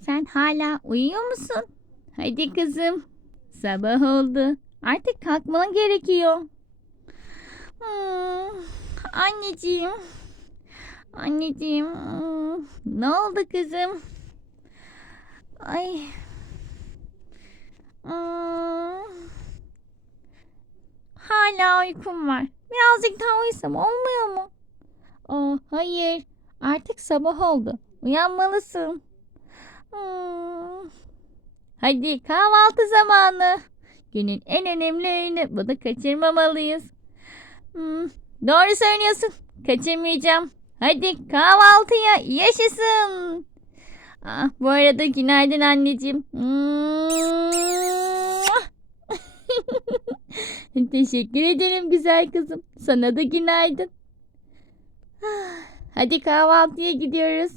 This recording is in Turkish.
Sen hala uyuyor musun? Hadi kızım. Sabah oldu. Artık kalkman gerekiyor. Hmm, anneciğim. Anneciğim. hmm, Ne oldu kızım? Ay. Hmm. Hala uykum var. Birazcık daha uyusam olmuyor mu? Aa, hayır. Artık sabah oldu. Uyanmalısın. Hmm. Hadi kahvaltı zamanı. Günün en önemli öğünü. Bunu kaçırmamalıyız. Hmm, doğru söylüyorsun. Kaçırmayacağım. Hadi kahvaltıya yaşasın. Ah, bu arada günaydın anneciğim. Teşekkür ederim güzel kızım. Sana da günaydın. Ah, Hadi kahvaltıya gidiyoruz.